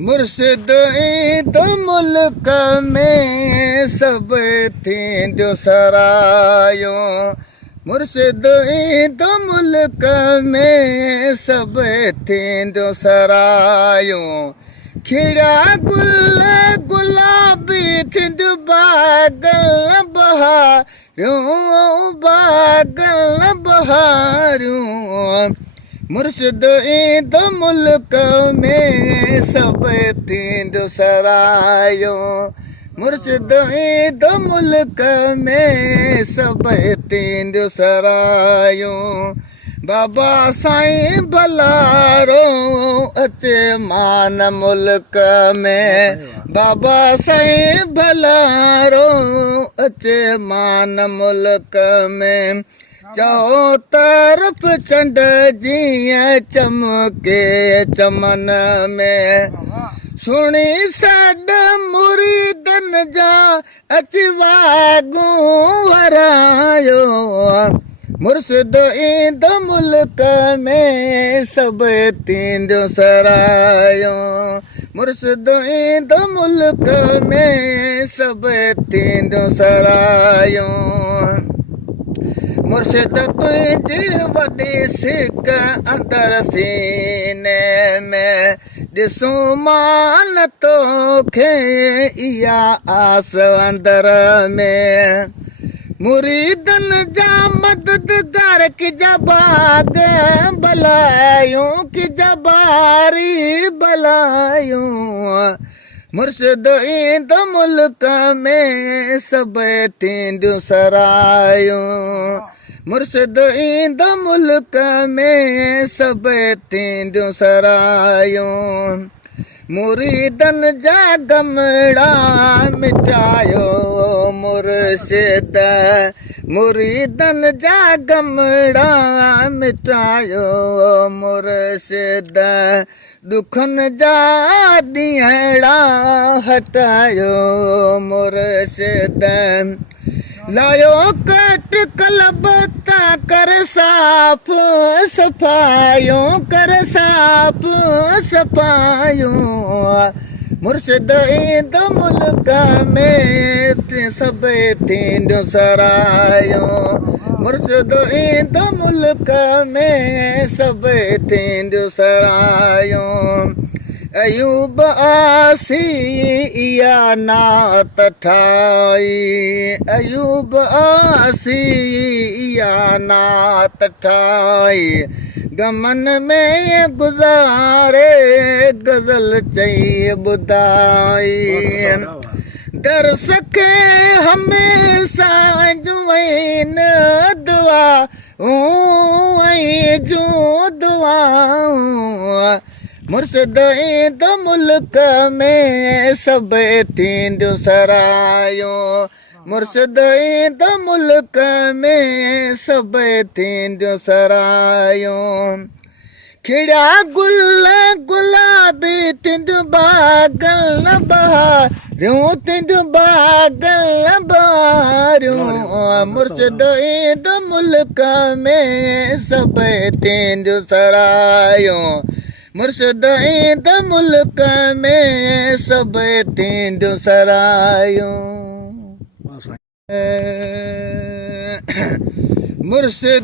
मुर्शिद तो मुल्क में सब थींदियूं सरायूं। मुर्शिद तो मुल्क में सब थींदियूं सरायूं। खिड़ा गुल गुलाबी थींदियूं बागल बहारियूं बागल बहारियूं। मुर्शिद तो मुल्क में सब थींदियूं सरायूं। मुर्शिद तो मुल्क में सब थींदियूं सरायूं। बाबा साईं भलारो अचे मान मुल्क में। बाबा साईं भलारो अचे मान मुल्क में। चओ तरफ़ चंड जीअं चमके चमन में। सुणी सॾ मुरीदन जा अची वागूं वरायो। मुर्शिद ईंदो मुल्क में सब थींदियूं सरायूं। मुर्शिद ईंदो मुल्क में सब थींदियूं सरायूं। मुर्शिद तुंहिंजी वॾी सिक अंदर सीने में। ॾिसूं मान तोखे इहा आस अंदर में। मुरीदन जा मददगार की जबाग भलायूं की जबारी भलायूं। मुर्शिद ईंदो मुल्क में सब थींदियूं सरायूं। मुर्शिद ईंदो मुल्क में सब थींदियूं सरायूं। मुरीदन जा गमड़ा मिटायो मुर्शिद। मुरीदन जा गमड़ा मिटायो मुर्शिद। दुखन जा ॾींहड़ा हटायो मुर्शिद। लायो कट कलब ता कर साफ़ सफ़ायूं कर साफ़ सफ़ायूं। मुर्शिद ईंदो मुल्क में सब थींदियूं सरायूं। मुर्शिद ईंदो मुल्क में सब थींदियूं सरायूं। अयूब आसी इहा नात ठाही। अयूब आसी इहा नात ठाही। गमन में गुज़ारे गज़ल चई ॿुधाई। दर्स खे हमेशह जुआइन दुआ जूं दुआऊं। मुर्शिद ईंदो मुल्क में सब थींदियूं सरायूं। मुर्शिद ईंदो मुल्क में सब थींदियूं सरायूं। खिड़ा गुल गुलाबी थींदियूं बागल बहारियूं थींदियूं बागल बहारियूं। मुर्शिद ईंदो मुल्क में सब थींदियूं सरायूं। मुर्शिद ईंदो मुल्क में सब थींदियूं सरायूं। मुर्शिद